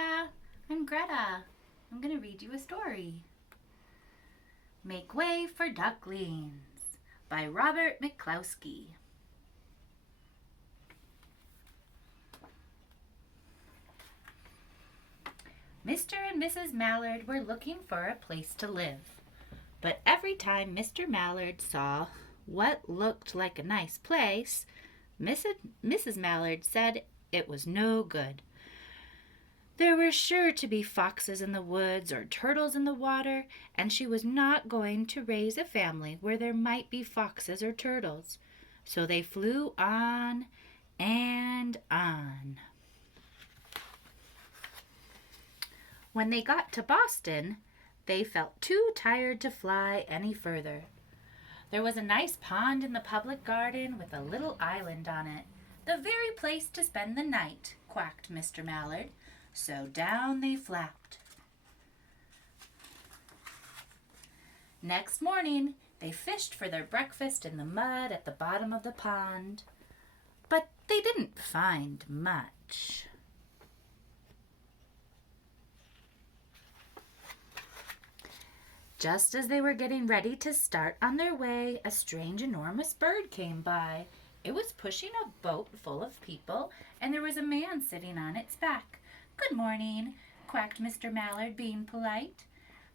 Hiya, I'm Greta. I'm going to read you a story. Make Way for Ducklings by Robert McCloskey. Mr. and Mrs. Mallard were looking for a place to live. But every time Mr. Mallard saw what looked like a nice place, Mrs. Mallard said it was no good. There were sure to be foxes in the woods or turtles in the water, and she was not going to raise a family where there might be foxes or turtles. So they flew on and on. When they got to Boston, they felt too tired to fly any further. There was a nice pond in the public garden with a little island on it. The very place to spend the night, quacked Mr. Mallard. So down they flapped. Next morning, they fished for their breakfast in the mud at the bottom of the pond. But they didn't find much. Just as they were getting ready to start on their way, a strange, enormous bird came by. It was pushing a boat full of people, and there was a man sitting on its back. "Good morning," quacked Mr. Mallard, being polite.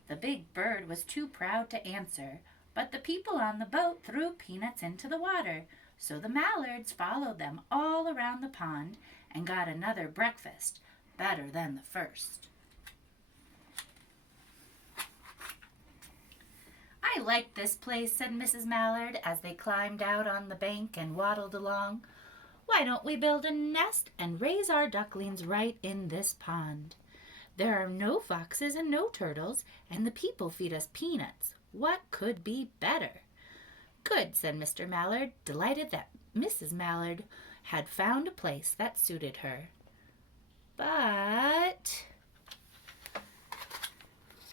The big bird was too proud to answer, but the people on the boat threw peanuts into the water, so the Mallards followed them all around the pond and got another breakfast, better than the first. "I like this place," said Mrs. Mallard as they climbed out on the bank and waddled along. "Why don't we build a nest and raise our ducklings right in this pond? There are no foxes and no turtles, and the people feed us peanuts. What could be better?" "Good," said Mr. Mallard, delighted that Mrs. Mallard had found a place that suited her. "But—"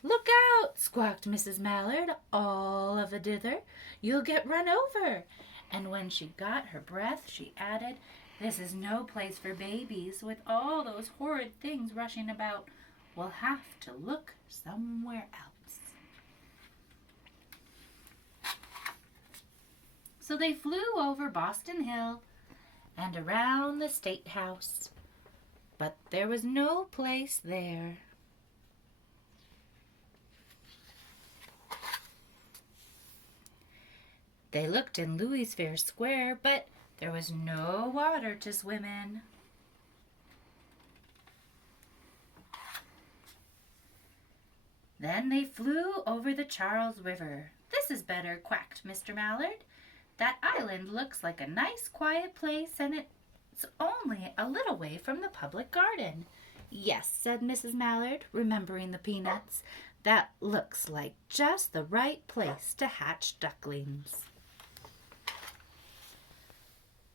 "Look out!" squawked Mrs. Mallard, all of a dither. "You'll get run over." And when she got her breath, she added, "This is no place for babies, with all those horrid things rushing about. We'll have to look somewhere else." So they flew over Boston Hill and around the State House, but there was no place there. They looked in Louis Fair Square, but there was no water to swim in. Then they flew over the Charles River. "This is better," quacked Mr. Mallard. "That island looks like a nice quiet place, and it's only a little way from the public garden." "Yes," said Mrs. Mallard, remembering the peanuts. "That looks like just the right place to hatch ducklings."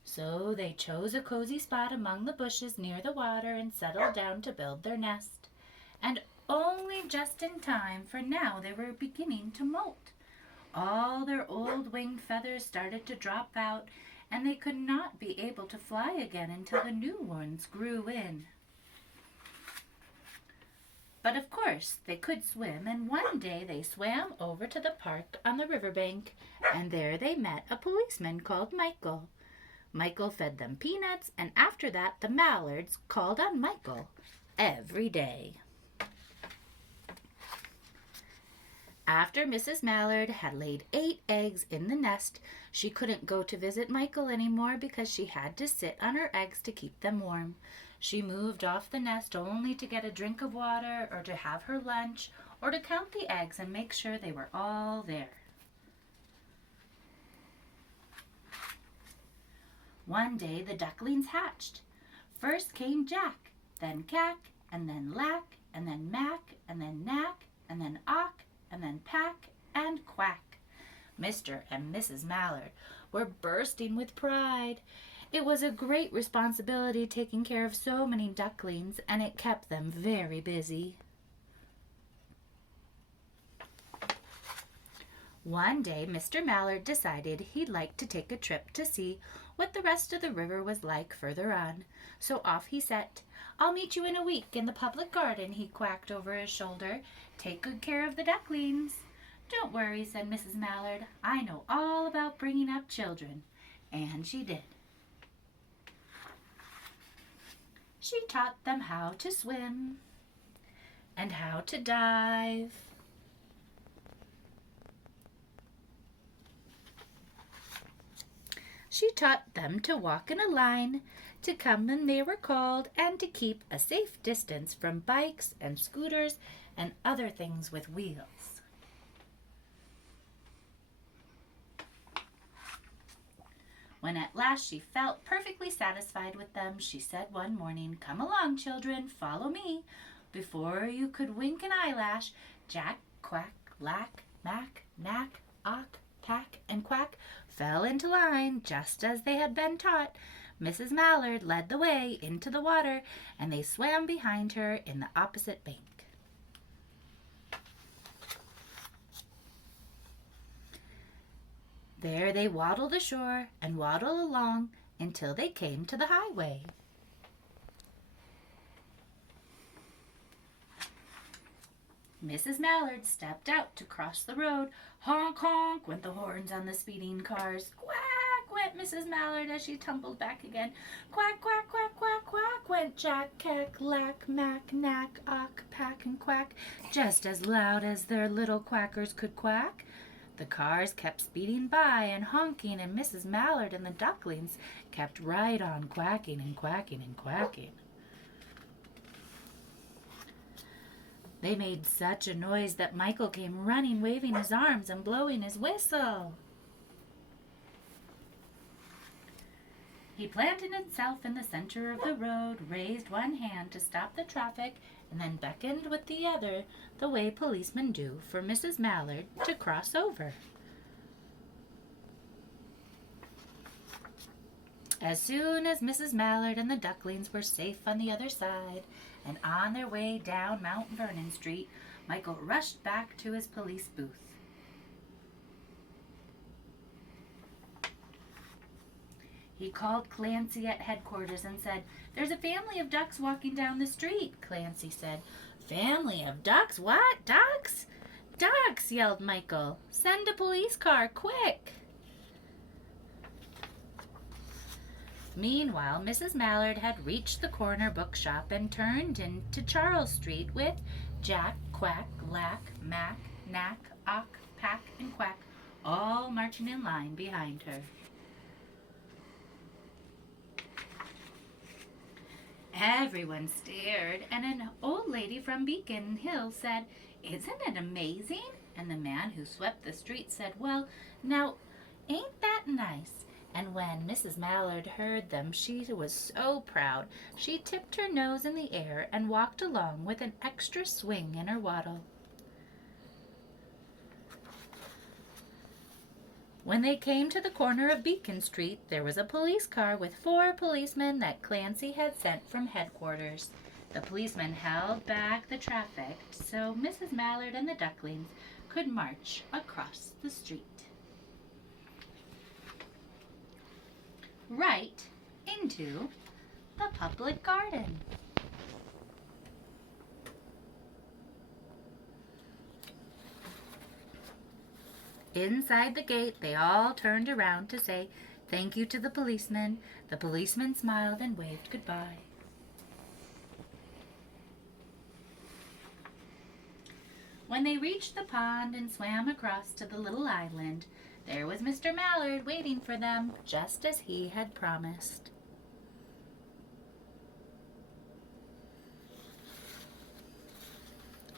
So they chose a cozy spot among the bushes near the water and settled down to build their nest. And only just in time, for now they were beginning to molt. All their old wing feathers started to drop out, and they could not be able to fly again until the new ones grew in. But of course they could swim, and one day they swam over to the park on the riverbank, and there they met a policeman called Michael. Michael fed them peanuts, and after that the Mallards called on Michael every day. After Mrs. Mallard had laid 8 eggs in the nest, she couldn't go to visit Michael anymore because she had to sit on her eggs to keep them warm. She moved off the nest only to get a drink of water or to have her lunch or to count the eggs and make sure they were all there. One day the ducklings hatched. First came Jack, then Cack, and then Lack, and then Mack, and then Knack, and then Ock, and then Pack and Quack. Mr. and Mrs. Mallard were bursting with pride. It was a great responsibility taking care of so many ducklings, and it kept them very busy. One day Mr. Mallard decided he'd like to take a trip to see what the rest of the river was like further on. So off he set. I'll meet you in a week in the public garden, he quacked over his shoulder. Take good care of the ducklings. Don't worry, said Mrs. Mallard. I know all about bringing up children. And she did. She taught them how to swim and how to dive. She taught them to walk in a line, to come when they were called, and to keep a safe distance from bikes and scooters and other things with wheels. When at last she felt perfectly satisfied with them, she said one morning, "Come along, children, follow me." Before you could wink an eyelash, Jack, Quack, Lack, Mack, Knack, Ock, Pack, and Quack fell into line just as they had been taught. Mrs. Mallard led the way into the water, and they swam behind her in the opposite bank. There they waddled ashore and waddled along until they came to the highway. Mrs. Mallard stepped out to cross the road. Honk, honk went the horns on the speeding cars. Quack went Mrs. Mallard as she tumbled back again. Quack, quack, quack, quack, quack went Jack, Cack, Lack, Mack, Knack, Ock, Pack, and Quack, just as loud as their little quackers could quack. The cars kept speeding by and honking, and Mrs. Mallard and the ducklings kept right on quacking and quacking and quacking. They made such a noise that Michael came running, waving his arms and blowing his whistle. He planted himself in the center of the road, raised one hand to stop the traffic, and then beckoned with the other, the way policemen do, for Mrs. Mallard to cross over. As soon as Mrs. Mallard and the ducklings were safe on the other side and on their way down Mount Vernon Street, Michael rushed back to his police booth. He called Clancy at headquarters and said, "There's a family of ducks walking down the street," Clancy said. "Family of ducks? What? Ducks?" "Ducks," yelled Michael. "Send a police car, quick." Meanwhile, Mrs. Mallard had reached the corner bookshop and turned into Charles Street with Jack, Quack, Lack, Mack, Knack, Ock, Pack, and Quack all marching in line behind her. Everyone stared, and an old lady from Beacon Hill said, "Isn't it amazing?" And the man who swept the street said, "Well, now, ain't that nice?" And when Mrs. Mallard heard them, she was so proud. She tipped her nose in the air and walked along with an extra swing in her waddle. When they came to the corner of Beacon Street, there was a police car with 4 policemen that Clancy had sent from headquarters. The policemen held back the traffic so Mrs. Mallard and the ducklings could march across the street. Right into the public garden. Inside the gate, they all turned around to say thank you to the policeman. The policeman smiled and waved goodbye. When they reached the pond and swam across to the little island, there was Mr. Mallard waiting for them, just as he had promised.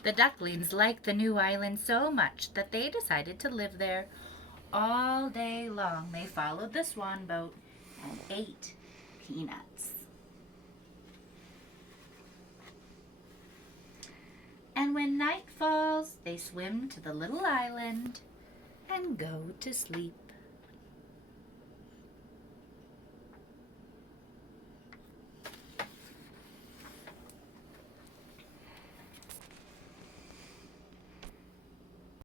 The ducklings liked the new island so much that they decided to live there. All day long they followed the swan boat and ate peanuts. And when night falls, they swim to the little island and go to sleep.